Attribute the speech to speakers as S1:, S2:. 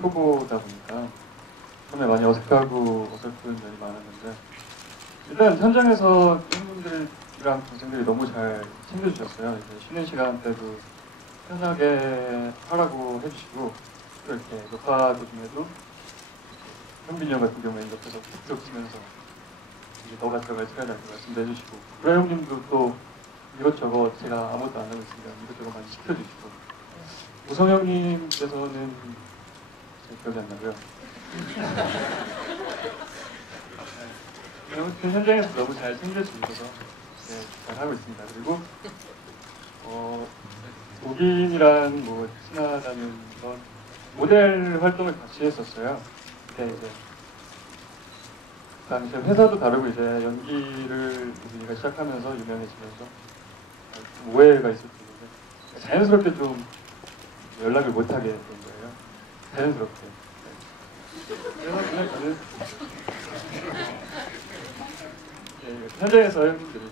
S1: 초보다 보니까 처음에 많이 어색하고 어설픈 면이 많았는데 일단 현장에서 팬분들이랑 동생들이 너무 잘 챙겨주셨어요. 이제 쉬는 시간 때도 편하게 하라고 해주시고 또 이렇게 녹화 도중에도 현빈이 형 같은 경우에 옆에서 툭툭 치면서 이제 너가 들어갈 시간이 아니고 말씀도 해주시고 구라 형님도 또 이것저것 제가 아무것도 안 하고 있으니까 이것저것 많이 시켜주시고 우성 형님께서는 제 기억이 안 나고요. 네, 아무튼 현장에서 너무 잘 챙겨주셔서 네, 잘 하고 있습니다. 그리고 어, 독인이랑 뭐 친하다는 건 모델 활동을 같이 했었어요. 그때 이제 그 당시에 회사도 다르고 이제 연기를 우리가 시작하면서 유명해지면서 좀 오해가 있을 텐데 자연스럽게 좀 연락을 못 하게 된 거예요. 자연스럽게. 네. 네, 현장에서 형님들이